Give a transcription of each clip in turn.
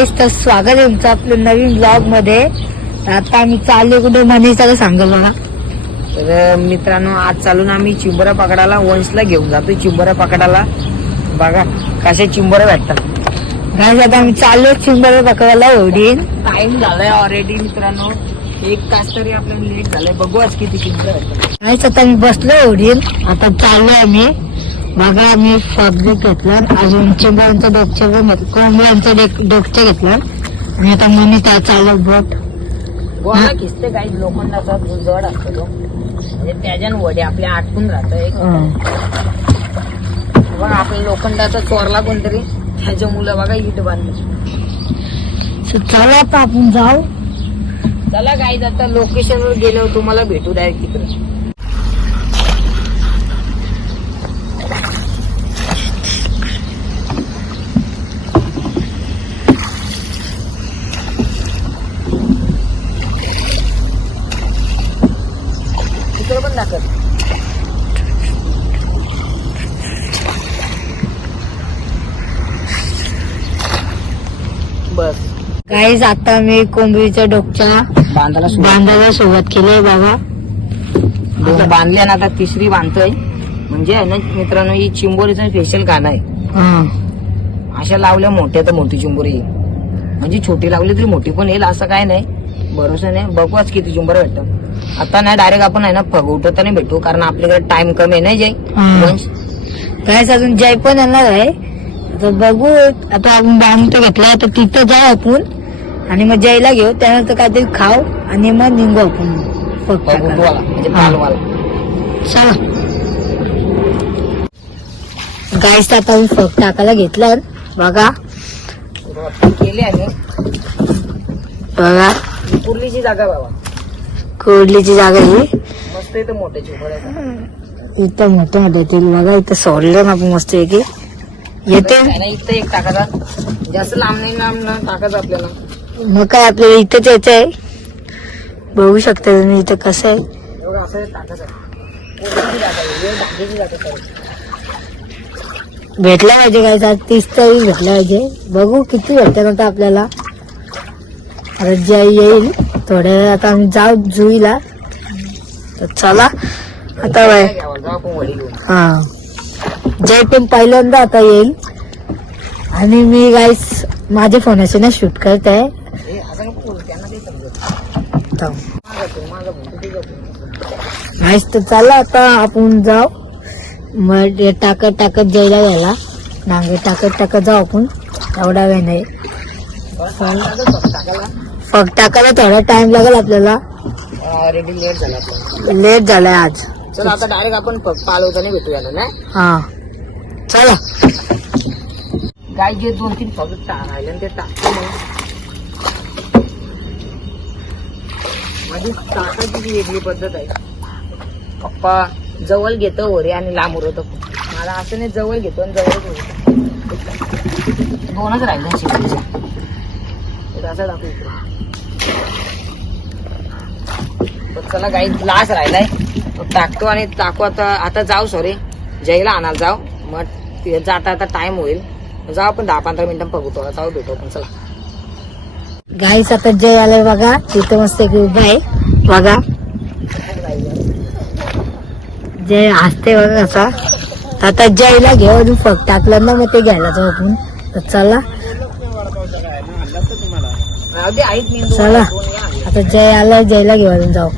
गाईस तर स्वागत आहे तुमचं आपलं नवीन ब्लॉगमध्ये. आता आम्ही चाललो कुठे मनीषाला सांगल बघा तर मित्रांनो आज चालून आम्ही चिंबोऱ्या पकडायला वंशला घेऊन जातो चिंबोऱ्या पकडायला बघा कशा चिंबोऱ्या भेटतात. गाईस आता आम्ही चाललो चिंबर पकडायला ओढीन टाइम झालाय ऑलरेडी मित्रांनो. एक तास तरी आपल्याला लेट झालाय. बघू आज किती भेटतात. गाईस आता आम्ही बसलो ओढीन आता चाललो आम्ही. बघा आम्ही फॉगबुक घेतलं अजून चिंबरांचं डोकचं पण घेतलं कोंबड्यांचं डोकचं घेतलं? आणि आता मनीष त्या चाललो बोट गोळा खिचते काही लोखंडाचा जड असतो तो. म्हणजे त्याच्यान वडे आपल्या आटकून राहत बघा आपल्या लोखंडाचा चोरला कोणतरी. त्याच्या मुलं बघा इट बांधली. चला आता आपण जाऊ. चला गाईज आता लोकेशन वर गेल्यावर तुम्हाला भेटू डायरेक्ट तिकडे. तिकडे पण बस. गाईज आता मी कोंबडीच्या डोकच्या बांधायला सुरुवात बांधायला सुरुवात केली आहे बघा. दोन बांधल्या ना आता तिसरी बांधतोय. म्हणजे आहे ना मित्रांनो ही चिंबोरीचं स्पेशल गाणं आहे. हा. अशा लावल्या मोठ्या तर मोठी चिंबोरी. येईल म्हणजे छोटी लावली तरी मोठी पण येईल असं काय नाही. भरोसा नाही. बघू आज किती चिंबर भेटतात. आता नाही डायरेक्ट आपण आहे ना फगवतो नाही भेटू कारण आपल्याकडे टाइम कमी आहे नाही. वंश गाईज अजून जय पण येणार आहे. आता बघू आता आपण बांधतो घेतलाय तर तिथं जाऊ आपण. आणि मग जयला घेऊ त्यानंतर काहीतरी खाऊ आणि मग निघू आपण. म्हणजे गाईस आता मी फक टाकायला घेतलं. बघा. केली आहे. बघा. कुर्लीची जागा बाबा. कोरलीची जागा ही आहे इथं मोठे मोठे येतील बघा इथं सोडलं ना आपण मस्त की येते. इथं एक टाकायचा. जास्त लांब नाही लांब ना टाकायचं आपल्याला. मग काय आपल्याला इथंच यायचं आहे. बघू शकता तुम्ही इथं कसं आहे. असं टाकायचं. भेटला पाहिजे काय आज तीस तरी भेटला पाहिजे. बघू किती भेटतात आता आपल्याला. जय येईल. थोड्या वेळ आता आम्ही जाऊ जुईला. तर चला. आता बाय हा. जय पण पहिल्यांदा आता येईल. आणि मी गाईस माझ्या फोनाचे ना शूट करत. आहे हे गाईस तर चला आता आपण जाऊ. मग टाकत टाकत जायला यायला नांगे टाकत टाकत जाऊ आपण. एवढा वेळ नाही. फक्त टाकायला. थोडा टाइम लागेल आपल्याला. ऑलरेडी लेट झाला लेट झालाय आज. चला आता डायरेक्ट आपण प- पालवताना भेटू याला ना हा. चला. गाय जे दोन तीन फक्त टा राहिले ना ते टाकतो मग. माझी टाकायची जी वेगळी पद्धत आहे. पप्पा जवळ घेतो वरे आणि लांब उरवतो मला असं नाही जवळ घेतो आणि जवळ दोनच राहिले शिकायचे असं टाकू इकडे तर चला गाई ग्लास राहिलाय. तो टाकतो आणि टाकू आता आता जाऊ सॉरी जयला आणायला जाऊ. मग जाता आता टाइम होईल. जाऊ आपण दहा पंधरा मिनिटं बघतो जाऊ भेटू आपण. चला. गाईच आता जय आलाय बघा. तिथं मस्त एक उभा आहे. बघा. जय हसते बघा तर आता जयला घेऊ आणि फक्त. टाकलं ना मग ते घ्यायला जाऊ आपण. तर चला. चला. आता जय आलाय. जयला घेऊन जाऊ.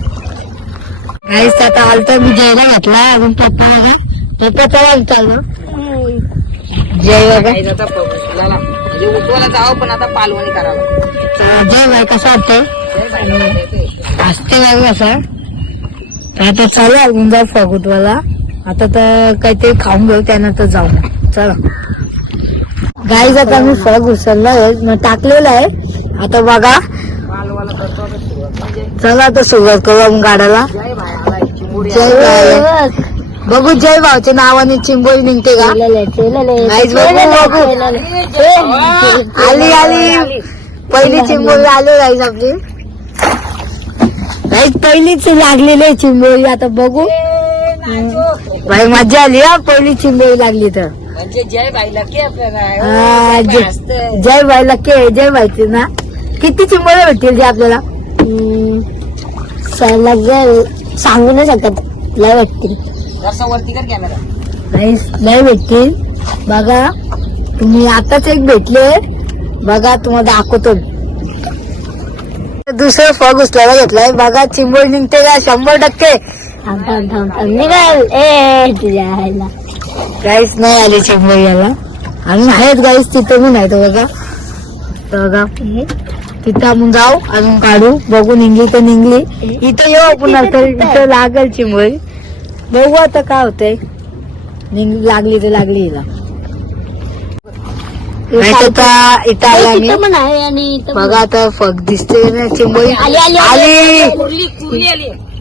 गाईच आता आलता मी जयला घातला अजून पप्पा बघा. पप्पा तेव्हा चाललो जय म्हणजे उठवायला जावं पण आता पालवणी करावं. जय बाय कसं वाटतंय? जय बाई. असते बघा असं. तर आता चालू आपण जाऊ फगुटवाला. आता तर काहीतरी खाऊन घेऊ त्यानंतर जाऊ मग. चला. गाईज आता मी फग उचलला आहे. मग टाकलेलं आहे. आता बघा. पालवाला करतो आता सुरुवात. म्हणजे चला आता सुरुवात करू आपण गाड्याला. जय जय भाई. बघू जय भाऊच्या नावाने चिंबोरी निघते का? बघू. बघू आली आली. पहिली चिंबोरी आली गाईज आपली. गाईज पहिलीच लागलेली आहे चिंबोरी आता बघू. भाई मजा आली हा पहिली चिंबोरी लागली तर. म्हणजे जय बाईला जय बाईला के जय बाईचे ना. किती चिंबोळे भेटतील जे आपल्याला? सांगू नाही शकत. लय भेटतील जरासं वरती कर कॅमेरा नाही लय भेटतील बघा तुम्ही आताच एक भेटले. बघा तुम्हाला दाखवतो. दुसरं फॉग उचलायला घेतलाय. बघा चिंबोळ निघते का? शंभर टक्के. निघाल. ए तुझ्या आईला. काहीच नाही आली चिंबोळ याला अजून आहेत गाईस तिथं पण आहेत बघा. तर बघा तिथं आपण जाऊ अजून काढू बघू निघली तर निघली. इथं येऊ आपण आता इथं लागल चिंबोळी बघू आता काय होतंय. लागली तर लागली हिला. आता इथं आला मी बघा आता फग दिसते ना चिंबोळी आली,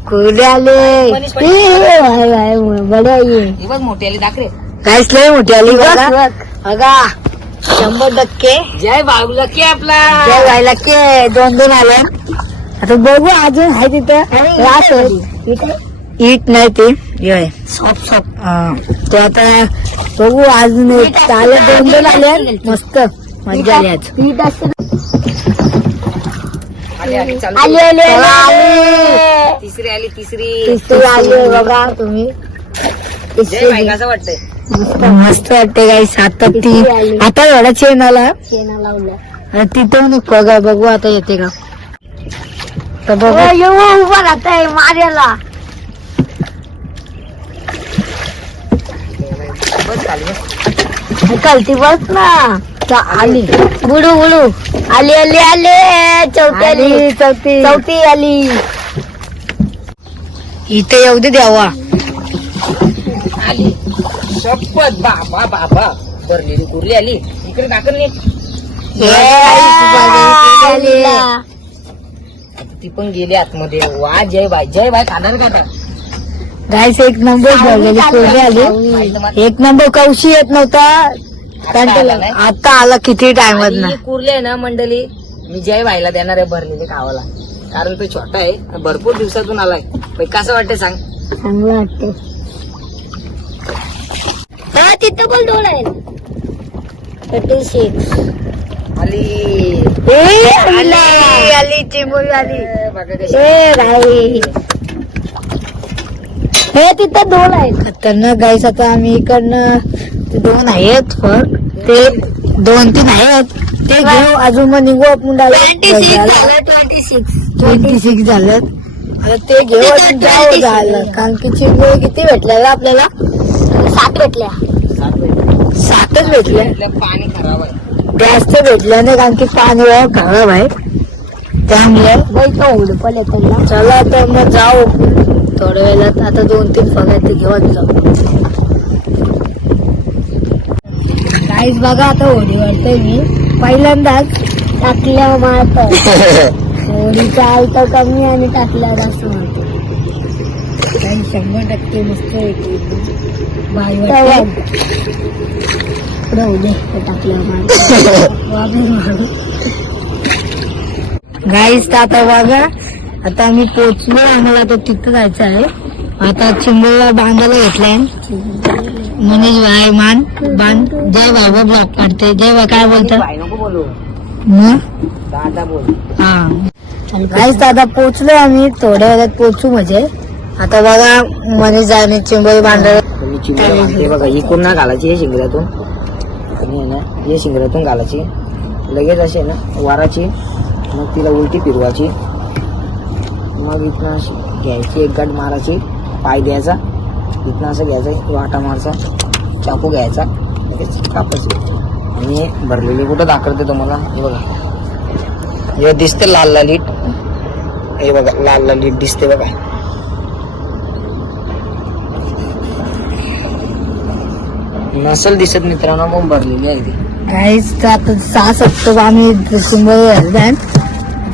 कुर्ली आली. बडे मोठी आली दाखरे काहीच लय मोठी आली बघा. बघा. शंभर टक्के. जय बाबूला की आपला. जय व्हायला के दोन दोन आले. आता बघू अजून आहे तिथं. रास आहे. इट नाही ते. सॉफ्ट सॉफ्ट ते आता बघू अजून आले दोन दोन आले. मस्त. मजा आली आज. आली आली तिसरी आली तिसरी. तिसरी आली बघा तुम्ही. वाटतंय. मस्त वाटते काही सात ती आता एवढा चेन आला. आणि तिथं बघा बघू आता येते का. तर बघू. उभा राहताय मार्याला बस खाली बस. कलती बस ना. चा- आली. बुडू बुडू. आली आली आली. चौथी आली. चौथी. चौथी आली. इथे येऊ दे द्यावा आली. शपथ बाबा बाबा भरलेली कुर्ली आली. इकडे दाखल नाही ती पण गेली आतमध्ये. वा जय बाय जय बाय खाणार का आता? गायस एक नंबर भरलेली कोरडी आली. एक नंबर कौशी येत नव्हता? आता आला किती आणि कुर्ली ना मंडळी मी जय भाईला देणार आहे भरलेले खावाला कारण तो छोटा आहे. भरपूर दिवसातून आलाय. कसं वाटतं सांग? चांगलं वाटतं दोन आहे थर्टी सिक्स आली आली आली चिंबोरी आली. बघा कशी. ए भाई हे तिथं दोन आहेत. खतरनाक गाईस आता आम्ही इकडनं ते दोन आहेत फक्त. ते दोन तीन आहेत. ते घेऊ अजून मग निघू आपण ट्वेंटी सिक्स ट्वेंटी सिक्स झालं आता ते घेऊ अजून जाऊ झालं. कारण की चिंबोरी किती भेटल्या आपल्याला? सात भेटल्या. भेटल्या इथलं पाणी खराब आहे. जास्त भेटलं नाही कारण की पाणी खराब आहे. त्यामुळे चला तर मग जाऊ. थोड्या वेळात आता दोन तीन ते घेऊन जाऊ. काहीच बघा आता होडी वाटतंय मी. पहिल्यांदाच टाकल्या मारत होडीचा तर कमी आणि टाकल्या जास्त. शंभर टक्के मस्त गाईस तर आता बघा आता आम्ही पोचलो. आम्हाला आता तिथं जायचं आहे. आता चिंबळला बांधायला घेतलाय. मनीष भाई मान बांध. जय वर ब्लॉक काढते. जय भाई काय बोलतात बाई नको बोलू. मग? दादा बोल. हा. गाईस तर आता पोचलो आम्ही. थोड्या वेळात पोचू म्हणजे. आता बघा मनीष जाणे चिंबळी बांधायला बघा इकडून ना घालायची हे शिंगऱ्यातून. आणि आहे ना हे शिंगऱ्यातून घालायची. लगेच असे आहे ना वाराची मग तिला उलटी फिरवायची. मग इथनं अशी घ्यायची एक गाठ मारायची पाय द्यायचा. इथनं असं घ्यायचा वाटा मारचा चाकू घ्यायचा लगेच कापायची आणि भरलेली कुठं दाखवते तुम्हाला? हे बघा. हे दिसते लाल लालीट हे बघा लाल लालीट दिसते बघा. नसल दिसत मित्रांनो मग भरलेली आहे ती. काहीच तर आता सहा सप्ताह आम्ही चिंबळी हसबँड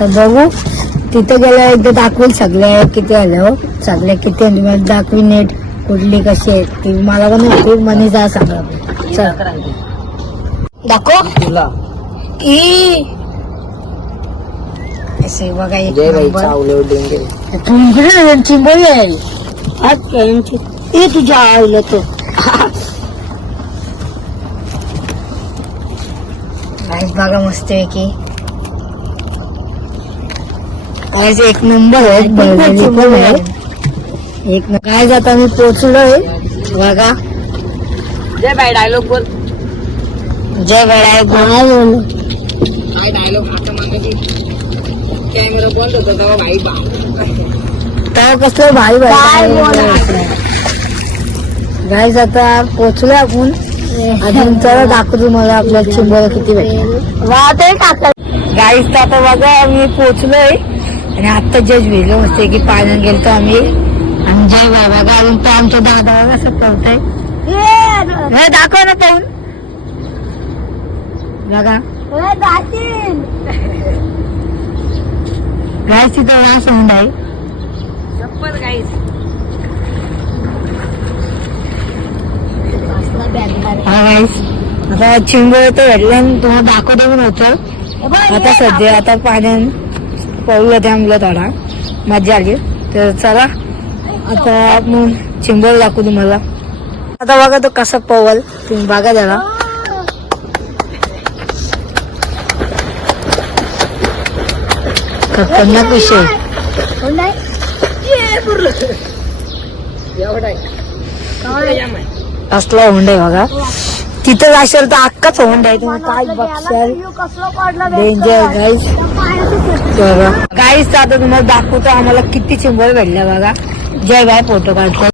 आता बघू तिथे गेल्यावर एकदा दाखवेल सगळे किती आले हो? सगळे किती आहे तुम्हाला दाखवी नेट कुठली कशी आहे ती. मला पण माहिती मनी जा सांगा चल. दाखव. तुला. ई. असे बघा एक जय बाई नंबर. चिंबळी आहे. आज तुझ्या आईला तो. बघा मस्त आहे की गाईज एक नंबर आहे एक गाईज आता मी पोचलोय बघा जय बाय डायलॉग बोल जय गडाय बोल काय डायलॉग आता मागाची कॅमेरा बंद होता तेव्हा भाई बा तेव्हा कसलं भारी भारी गाईज आता पोचलोय आपण अजून चला दाखवतो मला आपल्या चिंबोला किती भेटले गाईज तर आता बघा आम्ही पोचलोय आणि आता जज वेगळं मस्त की पाण्यात गेलतो आम्ही. आणि जय बाय बघा अजून तो आमच्या दादा बघा असं पळतय. हे दाखव ना पाहून. बघा. गाईज तिथं हा साऊंड आहे शपथ गाईस हा गाईस आता चिंबळ तर भेटलं तुम्हाला दाखवतो पण होतं. आता सध्या आता पाण्यात पळलं ते आम्हाला थोडा. मजा आली. तर चला आता आपण चिंबळ दाखवू तुम्हाला. आता बघा तो कसा पवल. तुम्ही बघा त्याला खतरनाक विषय एवढा. असला हुंड आहे बघा. तिथं जाशाल तर अख्खाच हुंड आहे. तुम्ही काय बघशाल? डेंजर गाईस बघा. गाईस आता तुम्हाला दाखवतो आम्हाला किती चिंबळ भेटल्या बघा. जय बाय फोटो काढतो.